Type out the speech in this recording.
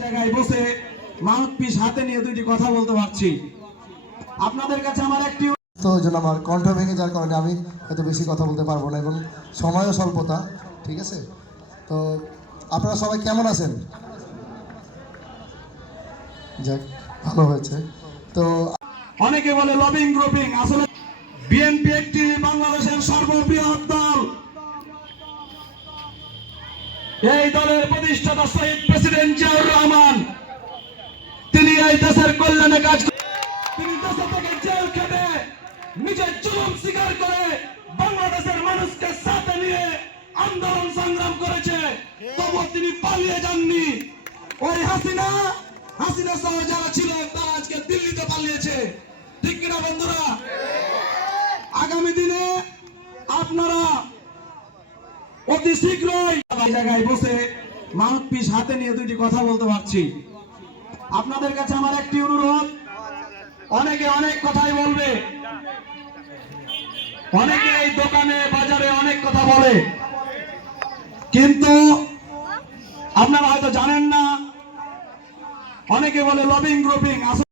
জায়গায় বসে মাউথপিস হাতে নিয়ে দুইটি কথা বলতে পারছি। আপনাদের কাছে আমার একটি জন্য আমার কণ্ঠ ভেঙে যাওয়ার কারণে আমি এত বেশি কথা বলতে পারব না এবং সময়ও স্বল্পতা ঠিক আছে? তো আপনারা সবাই কেমন আছেন? যাক ভালো হয়েছে। তো অনেকে বলে লবিং গ্রুপিং আসলে বিএনপি একটি বাংলাদেশের সর্ববৃহৎ দল। এই দলের প্রতিষ্ঠাতা শহীদ প্রেসিডেন্ট জিয়াউর দেশের কল্যাণে কাজ তিনি দেশে থেকে জেল খেটে নিজের জুলুম স্বীকার করে বাংলাদেশের মানুষকে সাথে নিয়ে আন্দোলন সংগ্রাম করেছে। তবু তিনি পালিয়ে যাননি। ওই হাসিনা হাসিনা সহ যারা ছিল, তারা আজকে দিল্লিতে পালিয়েছে। ঠিক কিনা বন্ধুরা? আগামী দিনে আপনারা অতি শীঘ্রই জায়গায় বসে মাউথপিস হাতে নিয়ে দুইটি কথা বলতে পারছি। আপনাদের কাছে আমার একটি অনুরোধ। অনেকে অনেক কথাই বলবে। অনেকে এই দোকানে, বাজারে অনেক কথা বলে। কিন্তু আপনারা হয়তো জানেন না। অনেকে বলে লবিং গ্রুপিং